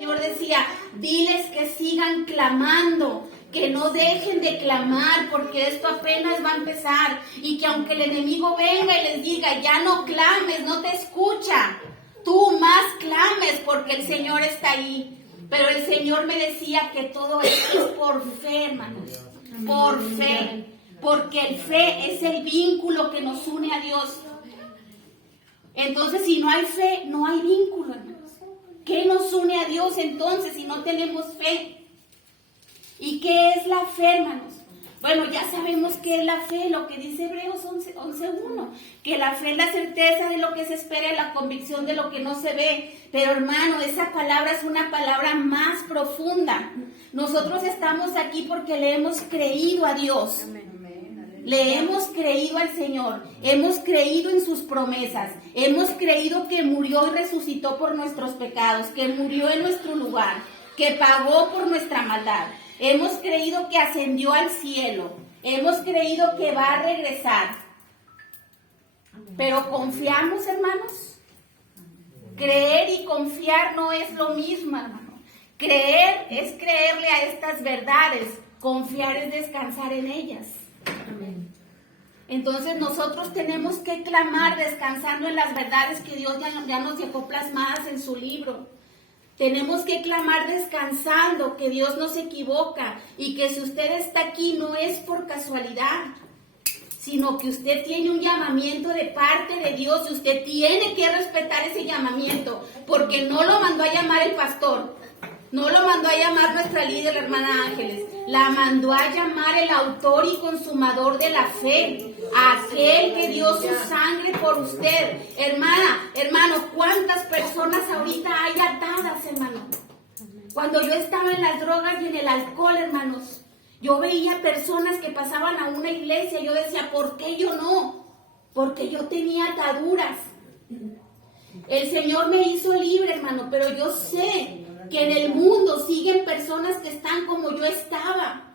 Señor decía, diles que sigan clamando, que no dejen de clamar, porque esto apenas va a empezar, y que aunque el enemigo venga y les diga, ya no clames, no te escucha, tú más clames, porque el Señor está ahí. Pero el Señor me decía que todo esto es por fe, hermanos, por fe, porque el fe es el vínculo que nos une a Dios. Entonces, si no hay fe, no hay vínculo, hermanos. ¿Qué nos une a Dios entonces si no tenemos fe? ¿Y qué es la fe, hermanos? Bueno, ya sabemos qué es la fe, lo que dice Hebreos 11:1, que la fe es la certeza de lo que se espera y la convicción de lo que no se ve. Pero hermano, esa palabra es una palabra más profunda. Nosotros estamos aquí porque le hemos creído a Dios. Le hemos creído al Señor, hemos creído en sus promesas, hemos creído que murió y resucitó por nuestros pecados, que murió en nuestro lugar, que pagó por nuestra maldad. Hemos creído que ascendió al cielo, hemos creído que va a regresar. Pero ¿confiamos, hermanos? Creer y confiar no es lo mismo, hermano. Creer es creerle a estas verdades, confiar es descansar en ellas. Entonces nosotros tenemos que clamar descansando en las verdades que Dios ya nos dejó plasmadas en su libro. Tenemos que clamar descansando que Dios no se equivoca y que si usted está aquí no es por casualidad, sino que usted tiene un llamamiento de parte de Dios y usted tiene que respetar ese llamamiento, porque no lo mandó a llamar el pastor, no lo mandó a llamar nuestra líder, la hermana Ángeles, la mandó a llamar el autor y consumador de la fe, aquel que dio su sangre por usted. Hermano, ¿cuántas personas ahorita hay atadas, hermano? Cuando yo estaba en las drogas y en el alcohol, hermanos, yo veía personas que pasaban a una iglesia y yo decía, ¿por qué yo no? Porque yo tenía ataduras. El Señor me hizo libre, hermano, pero yo sé que en el mundo siguen personas que están como yo estaba.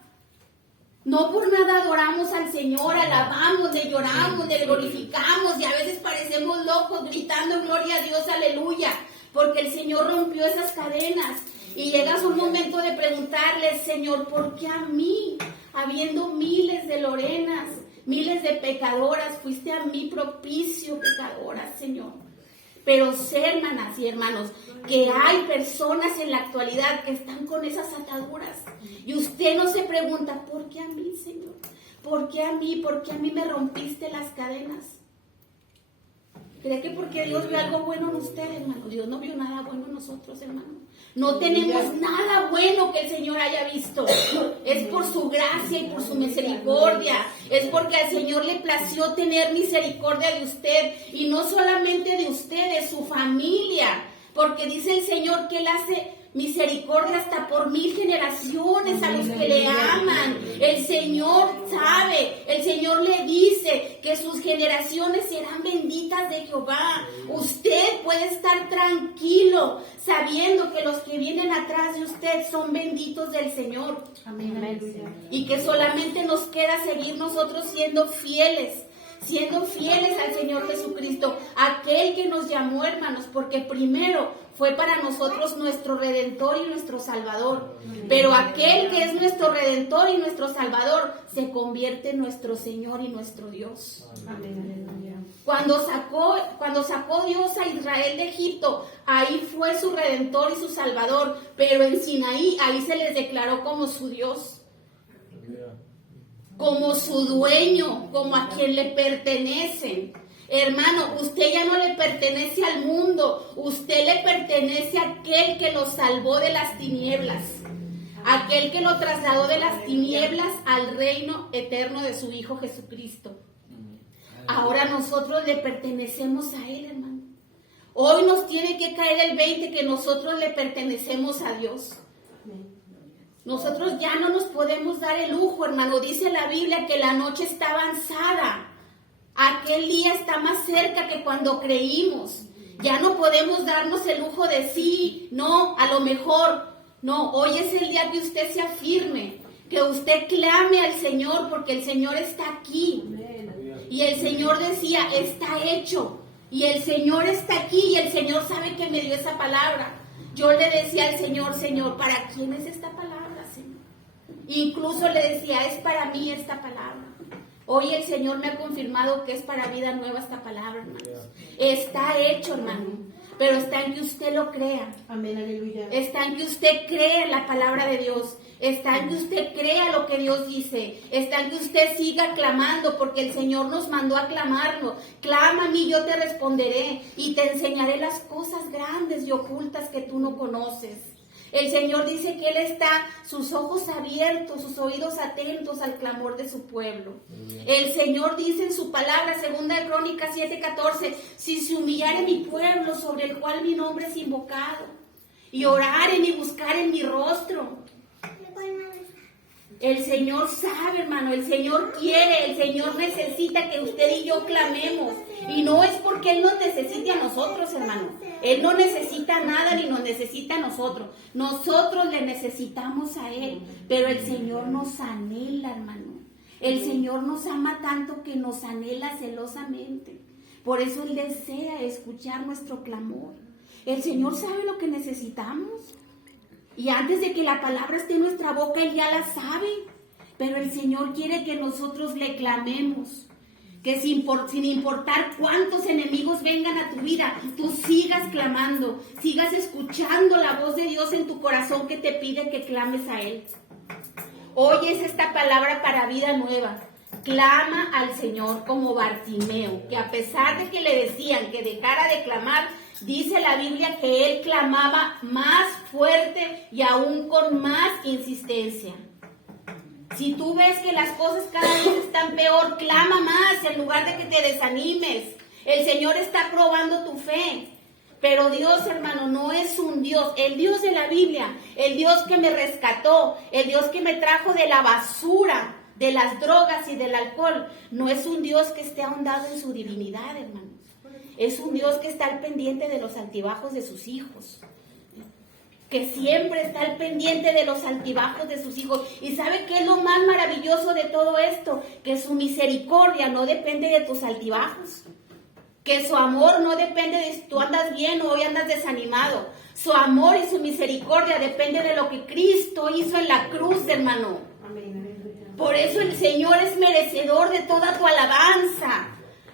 No por nada adoramos al Señor, alabamos, le lloramos, le glorificamos y a veces parecemos locos gritando gloria a Dios, aleluya, porque el Señor rompió esas cadenas. Y llegas un momento de preguntarle, Señor, ¿por qué a mí? Habiendo miles de Lorenas, miles de pecadoras, fuiste a mí propicio, pecadoras, Señor. Pero sé, hermanas y hermanos, que hay personas en la actualidad que están con esas ataduras. Y usted no se pregunta, ¿por qué a mí, Señor? ¿Por qué a mí? ¿Por qué a mí me rompiste las cadenas? ¿Cree que porque Dios vio algo bueno en usted, hermano? Dios no vio nada bueno en nosotros, hermano. No tenemos nada bueno que el Señor haya visto. Es por su gracia y por su misericordia. Es porque al Señor le plació tener misericordia de usted. Y no solamente de usted, de su familia. Porque dice el Señor que Él hace misericordia hasta por 1000 generaciones a los que le aman. El Señor sabe, el Señor le dice que sus generaciones serán benditas de Jehová. Usted puede estar tranquilo sabiendo que los que vienen atrás de usted son benditos del Señor. Amén. Y que solamente nos queda seguir nosotros siendo fieles al Señor Jesucristo, aquel que nos llamó, hermanos, porque primero fue para nosotros nuestro Redentor y nuestro Salvador. Pero aquel que es nuestro Redentor y nuestro Salvador se convierte en nuestro Señor y nuestro Dios. Amén. Cuando sacó Dios a Israel de Egipto, ahí fue su Redentor y su Salvador. Pero en Sinaí, ahí se les declaró como su Dios, como su dueño, como a quien le pertenecen. Hermano, usted ya no le pertenece al mundo, usted le pertenece a aquel que lo salvó de las tinieblas, aquel que lo trasladó de las tinieblas al reino eterno de su Hijo Jesucristo. Ahora nosotros le pertenecemos a Él, hermano. Hoy nos tiene que caer el 20 que nosotros le pertenecemos a Dios. Nosotros ya no nos podemos dar el lujo, hermano. Dice la Biblia que la noche está avanzada. Aquel día está más cerca que cuando creímos. Ya no podemos darnos el lujo de sí, no, a lo mejor. No, hoy es el día que usted se afirme, que usted clame al Señor porque el Señor está aquí. Y el Señor decía, está hecho. Y el Señor está aquí y el Señor sabe que me dio esa palabra. Yo le decía al Señor, Señor, ¿para quién es esta palabra, Señor? Incluso le decía, es para mí esta palabra. Hoy el Señor me ha confirmado que es para vida nueva esta palabra, hermanos. Está hecho, hermano, pero está en que usted lo crea. Amén, aleluya. Está en que usted crea en la palabra de Dios. Está en que usted crea lo que Dios dice. Está en que usted siga clamando, porque el Señor nos mandó a clamarlo. Clama a mí, yo te responderé y te enseñaré las cosas grandes y ocultas que tú no conoces. El Señor dice que Él está, sus ojos abiertos, sus oídos atentos al clamor de su pueblo. El Señor dice en su palabra, 2 Crónicas 7:14, si se humillare mi pueblo sobre el cual mi nombre es invocado, y oraren y buscaren mi rostro. El Señor sabe, hermano, el Señor quiere, el Señor necesita que usted y yo clamemos. Y no es porque Él nos necesite a nosotros, hermano. Él no necesita nada ni nos necesita a nosotros. Nosotros le necesitamos a Él. Pero el Señor nos anhela, hermano. El Señor nos ama tanto que nos anhela celosamente. Por eso Él desea escuchar nuestro clamor. El Señor sabe lo que necesitamos. Y antes de que la palabra esté en nuestra boca, Él ya la sabe. Pero el Señor quiere que nosotros le clamemos. Que sin importar cuántos enemigos vengan a tu vida, tú sigas clamando, sigas escuchando la voz de Dios en tu corazón que te pide que clames a Él. Hoy es esta palabra para vida nueva. Clama al Señor como Bartimeo, que a pesar de que le decían que dejara de clamar, dice la Biblia que él clamaba más fuerte y aún con más insistencia. Si tú ves que las cosas cada vez están peor, clama más en lugar de que te desanimes. El Señor está probando tu fe. Pero Dios, hermano, no es un Dios. El Dios de la Biblia, el Dios que me rescató, el Dios que me trajo de la basura, de las drogas y del alcohol, no es un Dios que esté ahondado en su divinidad, hermano. Es un Dios que está al pendiente de los altibajos de sus hijos. Que siempre está al pendiente de los altibajos de sus hijos. ¿Y sabe qué es lo más maravilloso de todo esto? Que su misericordia no depende de tus altibajos. Que su amor no depende de si tú andas bien o hoy andas desanimado. Su amor y su misericordia depende de lo que Cristo hizo en la cruz, hermano. Por eso el Señor es merecedor de toda tu alabanza.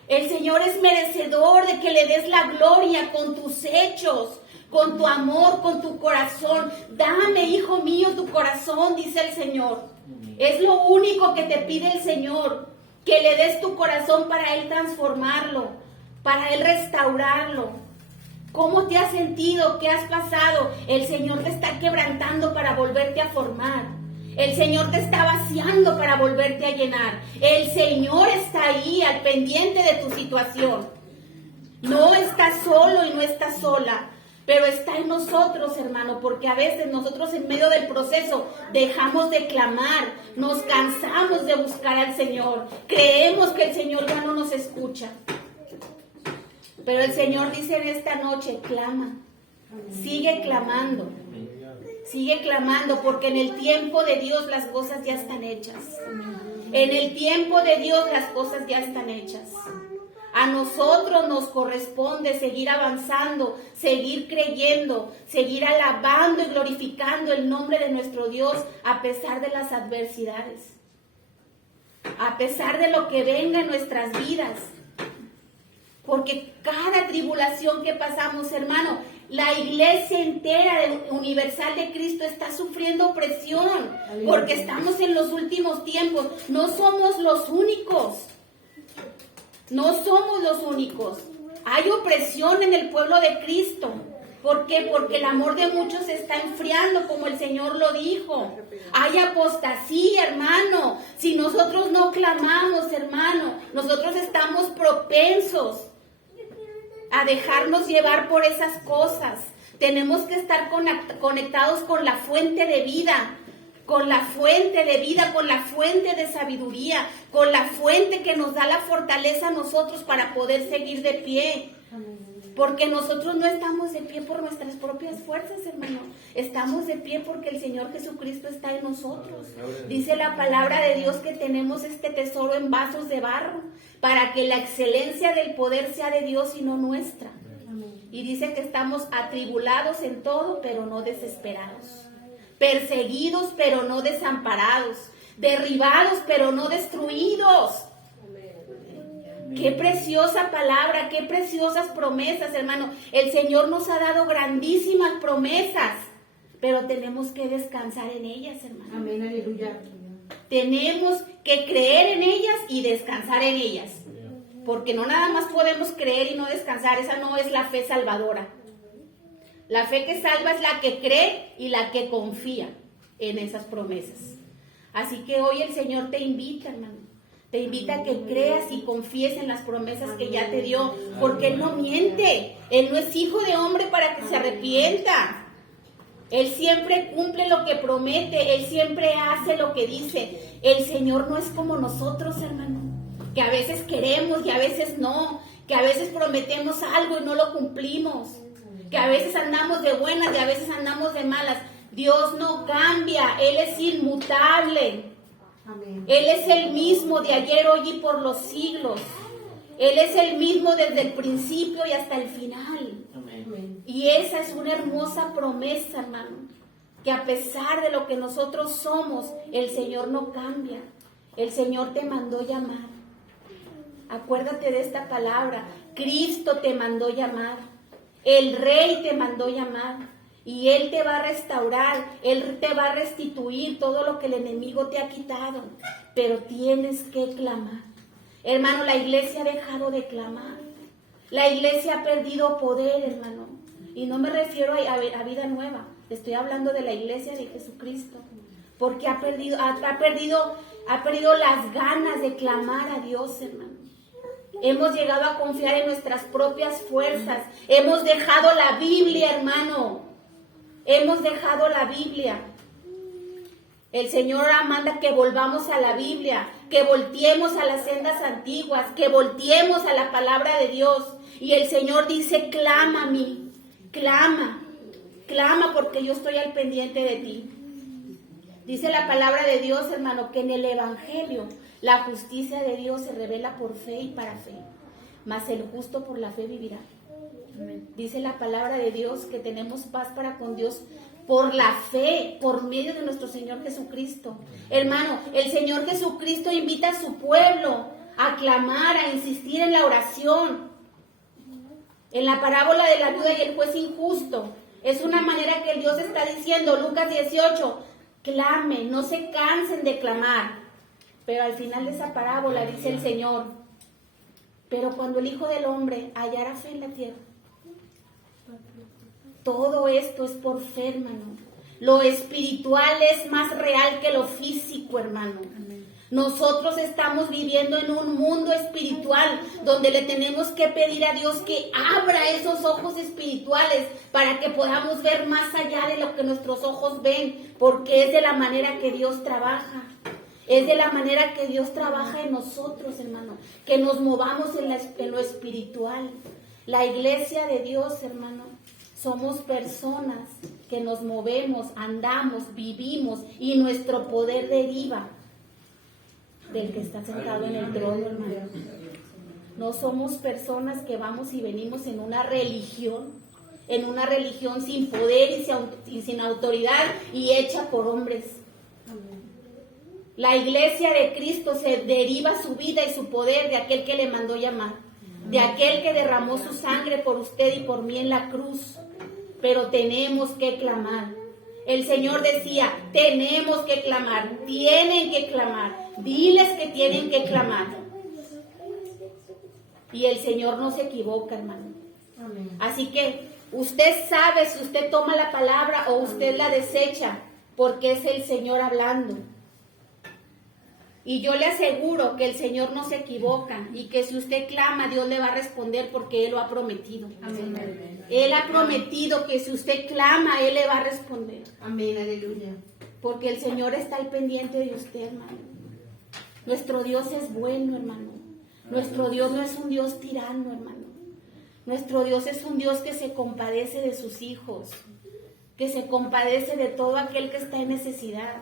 El Señor es merecedor de que le des la gloria con tus hechos, con tu amor, con tu corazón. Dame, hijo mío, tu corazón, dice el Señor. Es lo único que te pide el Señor, que le des tu corazón para Él transformarlo, para Él restaurarlo. ¿Cómo te has sentido? ¿Qué has pasado? El Señor te está quebrantando para volverte a formar. El Señor te está vaciando para volverte a llenar. El Señor está ahí al pendiente de tu situación. No estás solo y no estás sola, pero está en nosotros, hermano, porque a veces nosotros en medio del proceso dejamos de clamar, nos cansamos de buscar al Señor, creemos que el Señor ya no nos escucha. Pero el Señor dice en esta noche, clama, sigue clamando. Sigue clamando, porque en el tiempo de Dios las cosas ya están hechas. En el tiempo de Dios las cosas ya están hechas. A nosotros nos corresponde seguir avanzando, seguir creyendo, seguir alabando y glorificando el nombre de nuestro Dios a pesar de las adversidades. A pesar de lo que venga en nuestras vidas. Porque cada tribulación que pasamos, hermano, la iglesia entera universal de Cristo está sufriendo opresión, porque estamos en los últimos tiempos. No somos los únicos. No somos los únicos. Hay opresión en el pueblo de Cristo. ¿Por qué? Porque el amor de muchos se está enfriando, como el Señor lo dijo. Hay apostasía, hermano. Si nosotros no clamamos, hermano, nosotros estamos propensos a dejarnos llevar por esas cosas. Tenemos que estar conectados con la fuente de vida, con la fuente de vida, con la fuente de sabiduría, con la fuente que nos da la fortaleza a nosotros para poder seguir de pie. Porque nosotros no estamos de pie por nuestras propias fuerzas, hermano. Estamos de pie porque el Señor Jesucristo está en nosotros. Dice la palabra de Dios que tenemos este tesoro en vasos de barro, para que la excelencia del poder sea de Dios y no nuestra. Y dice que estamos atribulados en todo, pero no desesperados. Perseguidos, pero no desamparados. Derribados, pero no destruidos. Qué preciosa palabra, qué preciosas promesas, hermano. El Señor nos ha dado grandísimas promesas, pero tenemos que descansar en ellas, hermano. Amén, aleluya. Tenemos que creer en ellas y descansar en ellas. Porque no nada más podemos creer y no descansar. Esa no es la fe salvadora. La fe que salva es la que cree y la que confía en esas promesas. Así que hoy el Señor te invita, hermano. Te invita a que creas y confíes en las promesas que ya te dio. Porque Él no miente. Él no es hijo de hombre para que se arrepienta. Él siempre cumple lo que promete. Él siempre hace lo que dice. El Señor no es como nosotros, hermano. Que a veces queremos y a veces no. Que a veces prometemos algo y no lo cumplimos. Que a veces andamos de buenas y a veces andamos de malas. Dios no cambia. Él es inmutable. Amén. Él es el mismo de ayer, hoy y por los siglos. Él es el mismo desde el principio y hasta el final. Amén. Y esa es una hermosa promesa, hermano. Que a pesar de lo que nosotros somos, el Señor no cambia. El Señor te mandó llamar. Acuérdate de esta palabra. Cristo te mandó llamar. El Rey te mandó llamar. Y Él te va a restaurar, Él te va a restituir todo lo que el enemigo te ha quitado. Pero tienes que clamar. Hermano, la iglesia ha dejado de clamar. La iglesia ha perdido poder, hermano. Y no me refiero a vida nueva. Estoy hablando de la iglesia de Jesucristo. Porque ha perdido las ganas de clamar a Dios, hermano. Hemos llegado a confiar en nuestras propias fuerzas. Hemos dejado la Biblia, hermano. Hemos dejado la Biblia. El Señor manda que volvamos a la Biblia, que volteemos a las sendas antiguas, que volteemos a la palabra de Dios. Y el Señor dice, clama a mí, clama porque yo estoy al pendiente de ti. Dice la palabra de Dios, hermano, que en el Evangelio la justicia de Dios se revela por fe y para fe, mas el justo por la fe vivirá. Dice la palabra de Dios que tenemos paz para con Dios por la fe, por medio de nuestro Señor Jesucristo. Hermano, el Señor Jesucristo invita a su pueblo a clamar, a insistir en la oración. En la parábola de la viuda y el juez injusto, es una manera que Dios está diciendo, Lucas 18, clamen, no se cansen de clamar. Pero al final de esa parábola dice el Señor, pero cuando el Hijo del Hombre hallará fe en la tierra. Todo esto es por fe, hermano. Lo espiritual es más real que lo físico, hermano. Amén. Nosotros estamos viviendo en un mundo espiritual donde le tenemos que pedir a Dios que abra esos ojos espirituales para que podamos ver más allá de lo que nuestros ojos ven, porque es de la manera que Dios trabaja. Es de la manera que Dios trabaja en nosotros, hermano, que nos movamos en lo espiritual. La iglesia de Dios, hermano, somos personas que nos movemos, andamos, vivimos y nuestro poder deriva del que está sentado en el trono, hermano. No somos personas que vamos y venimos en una religión sin poder y sin autoridad y hecha por hombres. La iglesia de Cristo se deriva su vida y su poder de aquel que le mandó llamar, de aquel que derramó su sangre por usted y por mí en la cruz. Pero tenemos que clamar. El Señor decía, tenemos que clamar, tienen que clamar, diles que tienen que clamar. Y el Señor no se equivoca, hermano. Amén. Así que usted sabe si usted toma la palabra o usted la desecha, porque es el Señor hablando. Y yo le aseguro que el Señor no se equivoca y que si usted clama, Dios le va a responder porque Él lo ha prometido. Amén. Él ha prometido que si usted clama, Él le va a responder. Amén, aleluya. Porque el Señor está al pendiente de usted, hermano. Nuestro Dios es bueno, hermano. Nuestro Dios no es un Dios tirano, hermano. Nuestro Dios es un Dios que se compadece de sus hijos, que se compadece de todo aquel que está en necesidad,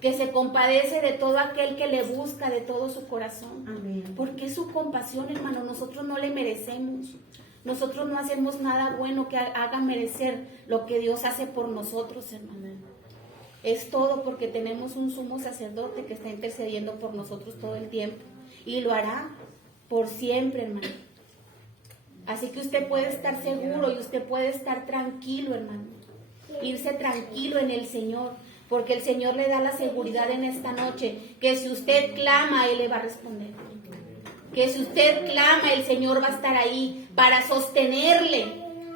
que se compadece de todo aquel que le busca de todo su corazón. Amén. Porque es su compasión, hermano, nosotros no le merecemos. Nosotros no hacemos nada bueno que haga merecer lo que Dios hace por nosotros, hermano. Es todo porque tenemos un sumo sacerdote que está intercediendo por nosotros todo el tiempo. Y lo hará por siempre, hermano. Así que usted puede estar seguro y usted puede estar tranquilo, hermano. Irse tranquilo en el Señor. Porque el Señor le da la seguridad en esta noche que si usted clama, Él le va a responder. Que si usted clama, el Señor va a estar ahí para sostenerle.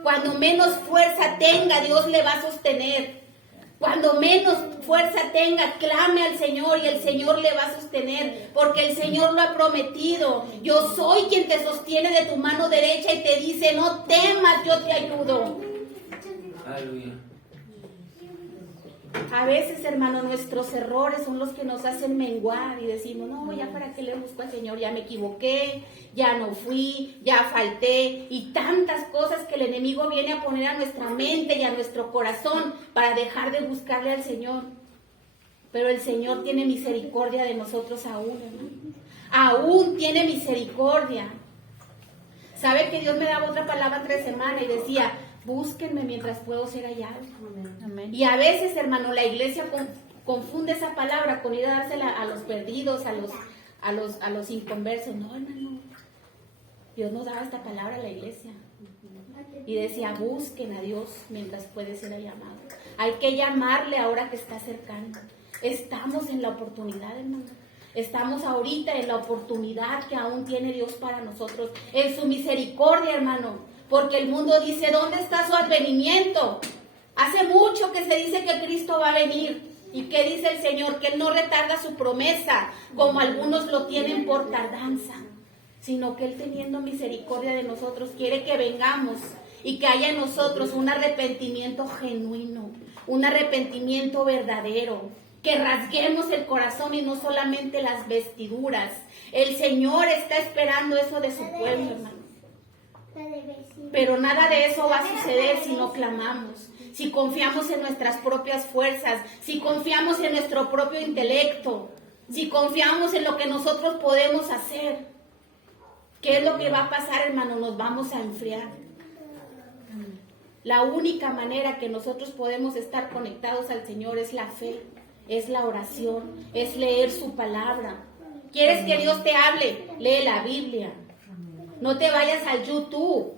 Cuando menos fuerza tenga, Dios le va a sostener. Cuando menos fuerza tenga, clame al Señor y el Señor le va a sostener, porque el Señor lo ha prometido. Yo soy quien te sostiene de tu mano derecha y te dice, no temas, yo te ayudo. Aleluya. A veces, hermano, nuestros errores son los que nos hacen menguar y decimos, no, ya para qué le busco al Señor, ya me equivoqué, ya no fui, ya falté, y tantas cosas que el enemigo viene a poner a nuestra mente y a nuestro corazón para dejar de buscarle al Señor. Pero el Señor tiene misericordia de nosotros aún, hermano. Aún tiene misericordia. ¿Sabe que Dios me daba otra palabra 3 semanas y decía, búsquenme mientras puedo ser hallado? Amén. Y a veces, hermano, la iglesia confunde esa palabra con ir a dársela a los perdidos, a los inconversos. No, hermano. Dios nos daba esta palabra a la iglesia. Y decía, busquen a Dios mientras puede ser llamado. Hay que llamarle ahora que está cercano. Estamos en la oportunidad, hermano. Estamos ahorita en la oportunidad que aún tiene Dios para nosotros. En su misericordia, hermano. Porque el mundo dice, ¿dónde está su advenimiento? Hace mucho que se dice que Cristo va a venir. ¿Y qué dice el Señor? Que Él no retarda su promesa, como algunos lo tienen por tardanza, sino que Él, teniendo misericordia de nosotros, quiere que vengamos y que haya en nosotros un arrepentimiento genuino, un arrepentimiento verdadero, que rasguemos el corazón y no solamente las vestiduras. El Señor está esperando eso de su pueblo, hermano. Pero nada de eso va a suceder si no clamamos, si confiamos en nuestras propias fuerzas, si confiamos en nuestro propio intelecto, si confiamos en lo que nosotros podemos hacer. ¿Qué es lo que va a pasar, hermano? Nos vamos a enfriar. La única manera que nosotros podemos estar conectados al Señor es la fe, es la oración, es leer su palabra. ¿Quieres que Dios te hable? Lee la Biblia. No te vayas al YouTube.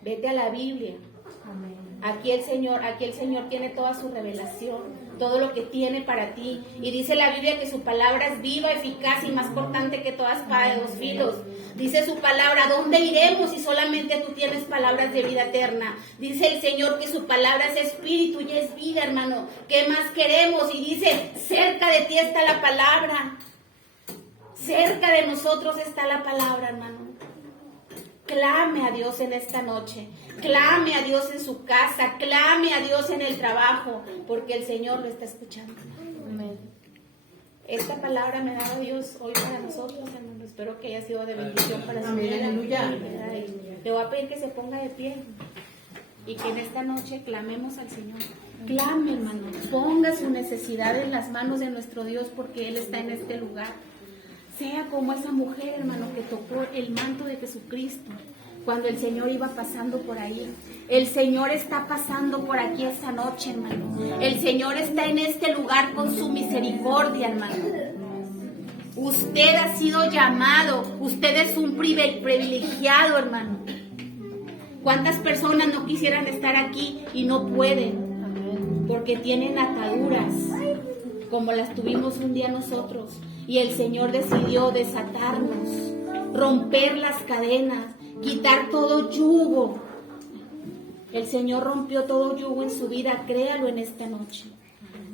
Vete a la Biblia. Aquí el Señor tiene toda su revelación, todo lo que tiene para ti. Y dice la Biblia que su palabra es viva, eficaz y más cortante que toda espada de 2 filos. Dice su palabra, ¿dónde iremos si solamente tú tienes palabras de vida eterna? Dice el Señor que su palabra es espíritu y es vida, hermano. ¿Qué más queremos? Y dice, cerca de ti está la palabra. Cerca de nosotros está la palabra, hermano. Clame a Dios en esta noche. Clame a Dios en su casa. Clame a Dios en el trabajo. Porque el Señor lo está escuchando. Amén. Esta palabra me da Dios hoy para nosotros, hermano. Espero que haya sido de bendición para su Amén, vida. aleluya. Le voy a pedir que se ponga de pie. Y que en esta noche clamemos al Señor. Clame, hermano. Ponga su necesidad en las manos de nuestro Dios porque Él está en este lugar. Sea como esa mujer, hermano, que tocó el manto de Jesucristo cuando el Señor iba pasando por ahí. El Señor está pasando por aquí esta noche, hermano. El Señor está en este lugar con su misericordia, hermano. Usted ha sido llamado. Usted es un privilegiado, hermano. ¿Cuántas personas no quisieran estar aquí y no pueden? Porque tienen ataduras, como las tuvimos un día nosotros. Y el Señor decidió desatarnos, romper las cadenas, quitar todo yugo. El Señor rompió todo yugo en su vida, créalo en esta noche.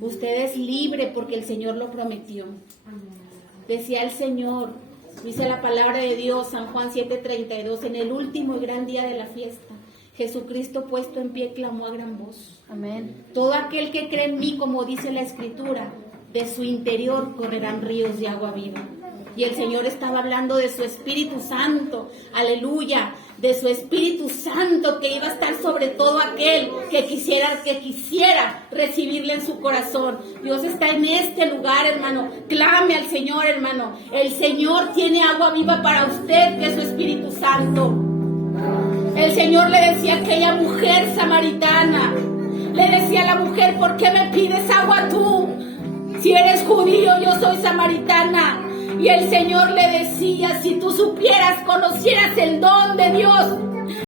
Usted es libre porque el Señor lo prometió. Decía el Señor, dice la palabra de Dios, San Juan 7:32, en el último y gran día de la fiesta, Jesucristo puesto en pie clamó a gran voz. Amén. Todo aquel que cree en mí, como dice la Escritura, de su interior correrán ríos de agua viva. Y el Señor estaba hablando de su Espíritu Santo, aleluya, de su Espíritu Santo que iba a estar sobre todo aquel que quisiera recibirle en su corazón. Dios está en este lugar, hermano. Clame al Señor, hermano. El Señor tiene agua viva para usted, que es su Espíritu Santo. El Señor le decía a aquella mujer samaritana, le decía a la mujer, ¿por qué me pides agua tú? Si eres judío, yo soy samaritana. Y el Señor le decía, si tú supieras, conocieras el don de Dios,